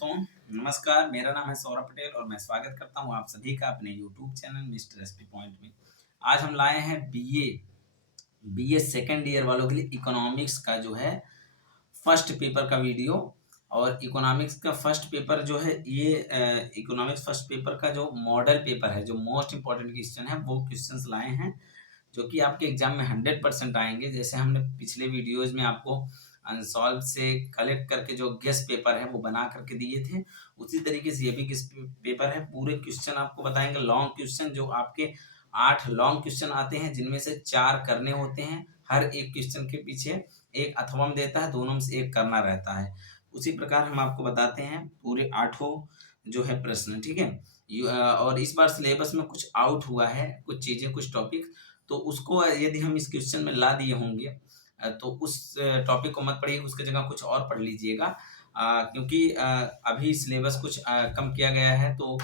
दोस्तों, नमस्कार। मेरा नाम है सौरभ पटेल और मैं स्वागत करता हूँ आप सभी का अपने YouTube channel mister SP point में। आज हम लाए हैं बीए सेकंड ईयर वालों के लिए इकोनॉमिक्स का जो है फर्स्ट पेपर का वीडियो। और इकोनॉमिक्स का फर्स्ट पेपर जो है ये इकोनॉमिक्स फर्स्ट पेपर का जो मॉडल पेपर है, जो मोस्ट इम्पोर्टेंट क्वेश्चन है वो क्वेश्चंस लाए हैं जो कि आपके एग्जाम में 100% आएंगे। जैसे हमने पिछले वीडियोज में आपको अनसॉल्व से कलेक्ट करके जो गेस पेपर है वो बना करके दिए थे, उसी तरीके से ये भी गेस पेपर है। पूरे क्वेश्चन आपको बताएंगे, लॉन्ग क्वेश्चन जो आपके 8 लॉन्ग क्वेश्चन आते हैं जिनमें से 4 करने होते हैं। हर एक क्वेश्चन के पीछे एक अथवम देता है, दोनों में से एक करना रहता है। उसी प्रकार हम आपको बताते हैं पूरे 8 जो है प्रश्न, ठीक है। और इस बार सिलेबस में कुछ आउट हुआ है, कुछ चीजें, कुछ टॉपिक, तो उसको यदि हम इस क्वेश्चन में ला दिए होंगे तो उस टॉपिक को मत पढ़िए, उसकी जगह कुछ और पढ़ लीजिएगा। क्योंकि अभी सिलेबस कुछ कम किया गया है, तो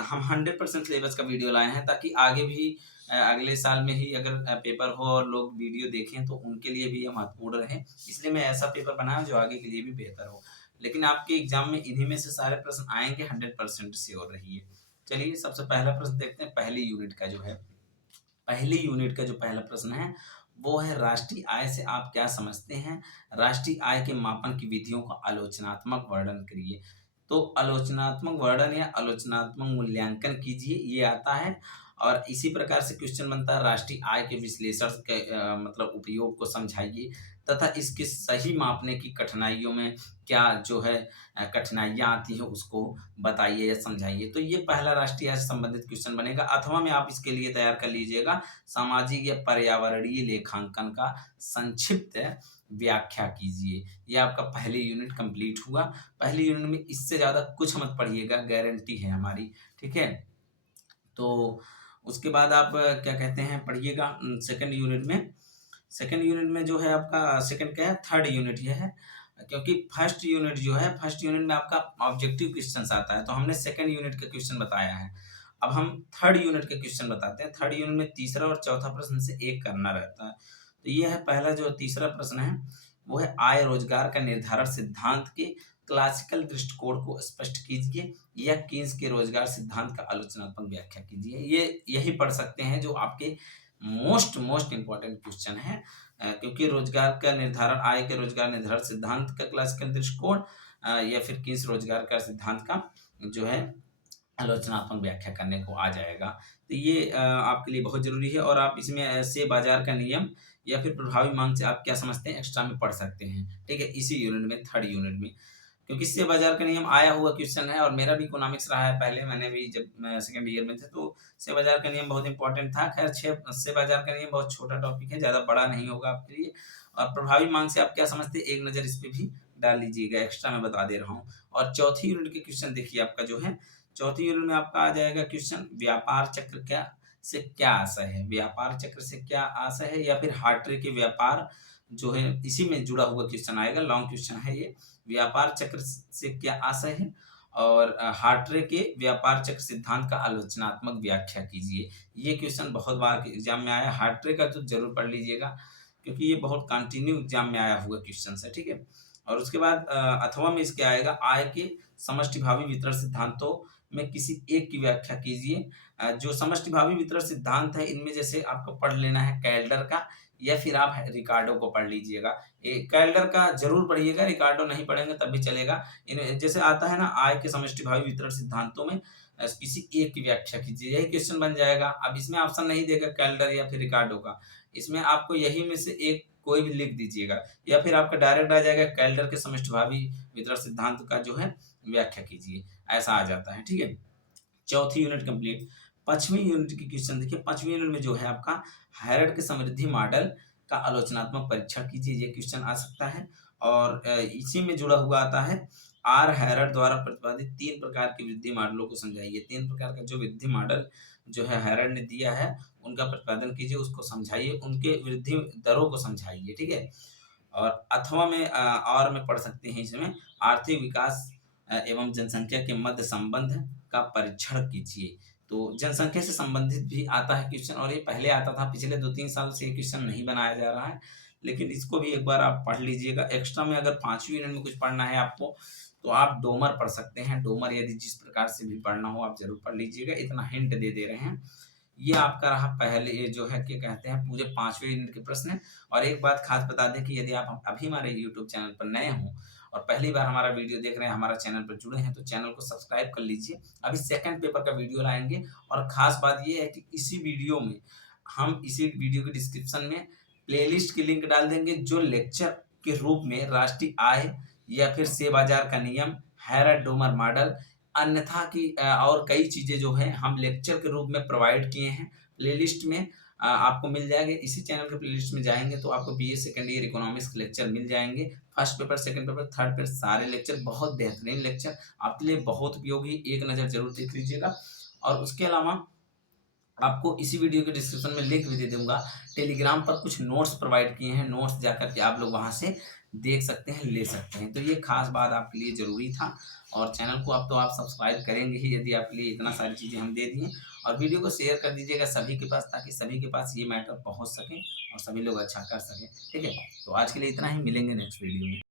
हम 100% सिलेबस का वीडियो लाए हैं ताकि आगे भी अगले साल में ही अगर पेपर हो और लोग वीडियो देखें तो उनके लिए भी यह महत्वपूर्ण रहे। इसलिए मैं ऐसा पेपर बनाया जो आगे के लिए भी बेहतर हो। लेकिन आपके एग्जाम में इन्हीं में से सारे प्रश्न आएंगे, 100% श्योर रहिए। चलिए सबसे पहला प्रश्न देखते हैं। पहली यूनिट का जो पहला प्रश्न है वो है, राष्ट्रीय आय से आप क्या समझते हैं? राष्ट्रीय आय के मापन की विधियों का आलोचनात्मक वर्णन करिए। तो आलोचनात्मक वर्णन या आलोचनात्मक मूल्यांकन कीजिए, ये आता है। और इसी प्रकार से क्वेश्चन बनता है, राष्ट्रीय आय के विश्लेषण के मतलब उपयोग को समझाइए तथा इसके सही मापने की कठिनाइयों में क्या जो है कठिनाइयाँ आती है उसको बताइए या समझाइए। तो ये पहला राष्ट्रीय आय से संबंधित क्वेश्चन बनेगा। अथवा में आप इसके लिए तैयार कर लीजिएगा, सामाजिक या पर्यावरणीय लेखांकन का संक्षिप्त व्याख्या कीजिए। ये आपका पहली यूनिट कंप्लीट हुआ। पहली यूनिट में इससे ज्यादा कुछ मत पढ़िएगा, गारंटी है हमारी, ठीक है। तो उसके बाद आप क्या कहते हैं पढ़िएगा सेकंड यूनिट में जो है आपका सेकंड क्या है, थर्ड यूनिट ये है। क्योंकि फर्स्ट यूनिट में आपका ऑब्जेक्टिव क्वेश्चंस आता है, तो हमने सेकंड यूनिट का क्वेश्चन बताया है। अब हम थर्ड यूनिट के क्वेश्चन बताते हैं। थर्ड यूनिट में तीसरा और चौथा प्रश्न से एक करना रहता है। तो ये है पहला, जो तीसरा प्रश्न है वो है, आय रोजगार का निर्धारण सिद्धांत के क्लासिकल दृष्टिकोण को स्पष्ट कीजिए या कीन्स के रोजगार सिद्धांत का आलोचनात्मक व्याख्या कीजिए। ये यही पढ़ सकते हैं जो आपके मोस्ट इंपॉर्टेंट क्वेश्चन है। क्योंकि रोजगार का निर्धारण, आय के रोजगार निर्धारण सिद्धांत का क्लासिकल दृष्टिकोण या फिर किस रोजगार का सिद्धांत का जो है आलोचनात्मक व्याख्या करने को आ जाएगा। तो ये आपके लिए बहुत जरूरी है। और आप इसमें ऐसे बाजार का नियम या फिर प्रभावी मांग से आप क्या समझते हैं एक्स्ट्रा में पढ़ सकते हैं, ठीक है, इसी यूनिट में, थर्ड यूनिट में। क्योंकि शेयर बाजार का नियम आया हुआ क्वेश्चन है और मेरा भी इकोनॉमिक्स रहा है पहले, मैंने भी जब सेकंड ईयर में थे तो शेयर बाजार का नियम बहुत इंपॉर्टेंट था। खैर शेयर बाजार का नियम बहुत छोटा टॉपिक है, ज्यादा बड़ा नहीं होगा आपके लिए। और प्रभावी मांग से आप क्या समझते हैं एक नजर इस पे भी डाल लीजिएगा, एक्स्ट्रा में बता दे रहा हूँ। और चौथी यूनिट के क्वेश्चन देखिए, आपका जो है चौथी यूनिट में आपका आ जाएगा क्वेश्चन, व्यापार चक्र क्या आशय है। व्यापार चक्र से क्या आशय है, या फिर हार्ट्रे के व्यापार जो है इसी में जुड़ा हुआ क्वेश्चन आएगा। लॉन्ग क्वेश्चन है ये, व्यापार चक्र से क्या आशय है और हार्ट्रे के व्यापार चक्र सिद्धांत का आलोचनात्मक व्याख्या कीजिए। ये क्वेश्चन बहुत बार एग्जाम में आया, हार्ट्रे का तो जरूर पढ़ लीजिएगा क्योंकि ये बहुत कंटिन्यू एग्जाम में आया हुआ क्वेश्चन है, ठीक है। और उसके बाद अथवा में इसके आएगा, आय के समष्टि भावी वितरण सिद्धांतों में किसी एक की व्याख्या कीजिए। जो समष्टि भावी वितरण सिद्धांत है इनमें जैसे आपको पढ़ लेना है कैल्डर का, या फिर आप रिकार्डो को पढ़ लीजिएगा। कैल्डर का जरूर पढ़िएगा, रिकार्डो नहीं पढ़ेंगे तब भी चलेगा। जैसे आता है ना, आय के समष्टि भावी वितरण सिद्धांतों में किसी एक की व्याख्या कीजिए, यही क्वेश्चन बन जाएगा। अब इसमें ऑप्शन नहीं देगा कैल्डर या फिर रिकार्डो का, इसमें आपको यही में से एक कोई भी लिख दीजिएगा, या फिर आपका डायरेक्ट आ जाएगा कैल्डर के समष्टि भावी वितरण सिद्धांत का जो है व्याख्या कीजिए, ऐसा आ जाता है, ठीक है। चौथी यूनिट कंप्लीट। पांचवी यूनिट की क्वेश्चन देखिए, पांचवी यूनिट में जो है आपका हैरड के समृद्धि मॉडल का आलोचनात्मक परीक्षण कीजिए, ये क्वेश्चन आ सकता है। और इसी में जुड़ा हुआ आता है, आर हैरड द्वारा प्रतिपादित 3 प्रकार के वृद्धि मॉडलों को समझाइए। 3 प्रकार का जो वृद्धि मॉडल जो है हैरड ने दिया है उनका प्रतिपादन कीजिए, उसको समझाइए, उनके वृद्धि दरों को समझाइए, ठीक है। और अथवा में और में पढ़ सकते हैं इसमें, आर्थिक विकास एवं जनसंख्या के मध्य संबंध का परीक्षण कीजिए। तो जनसंख्या से संबंधित भी आता है क्वेश्चन, और ये पहले आता था, पिछले 2-3 साल से ये क्वेश्चन नहीं बनाया जा रहा है, लेकिन इसको भी एक बार आप पढ़ लीजिएगा। एक्स्ट्रा में अगर 5वीं यूनिट में कुछ पढ़ना है आपको, तो आप डोमर पढ़ सकते हैं। डोमर यदि जिस प्रकार से भी पढ़ना हो आप ज़रूर पढ़ लीजिएगा, इतना हिंट दे दे रहे हैं। ये आपका रहा पहले, ये जो है क्या कहते हैं, पूरे 5वें यूनिट के प्रश्न। और एक बात खास बता दें कि यदि आप अभी हमारे यूट्यूब चैनल पर नए हों और पहली बार हमारा वीडियो देख रहे हैं, हमारा चैनल पर जुड़े हैं, तो चैनल को सब्सक्राइब कर लीजिए। अभी सेकंड पेपर का वीडियो लाएँगे और खास बात ये है कि इसी वीडियो के डिस्क्रिप्शन में प्लेलिस्ट की लिंक डाल देंगे, जो लेक्चर के रूप में राष्ट्रीय आय या फिर शेयर बाजार का नियम, हैरत डोमर मॉडल, अन्यथा की और कई चीज़ें जो हैं हम लेक्चर के रूप में प्रोवाइड किए हैं। प्लेलिस्ट में आपको मिल जाएँगे। इसी चैनल के प्लेलिस्ट में जाएँगे तो आपको बीए सेकंड ईयर इकोनॉमिक्स के लेक्चर मिल जाएँगे। First paper, second paper, third paper सारे लेक्चर, बहुत बेहतरीन लेक्चर, आपके लिए बहुत उपयोगी, एक नज़र ज़रूर देख लीजिएगा। और उसके अलावा आपको इसी वीडियो के डिस्क्रिप्शन में लिंक भी दे दूँगा। टेलीग्राम पर कुछ नोट्स प्रोवाइड किए हैं, नोट्स जाकर के आप लोग वहाँ से देख सकते हैं, ले सकते हैं। तो ये खास बात आपके लिए ज़रूरी था। और चैनल को अब तो आप सब्सक्राइब करेंगे ही, यदि आपके लिए इतना सारी चीज़ें हम दे दिए। और वीडियो को शेयर कर दीजिएगा सभी के पास, ताकि सभी के पास ये मैटर पहुँच सके और सभी लोग अच्छा कर सकें। ठीक है? तो आज के लिए इतना ही, मिलेंगे नेक्स्ट वीडियो में।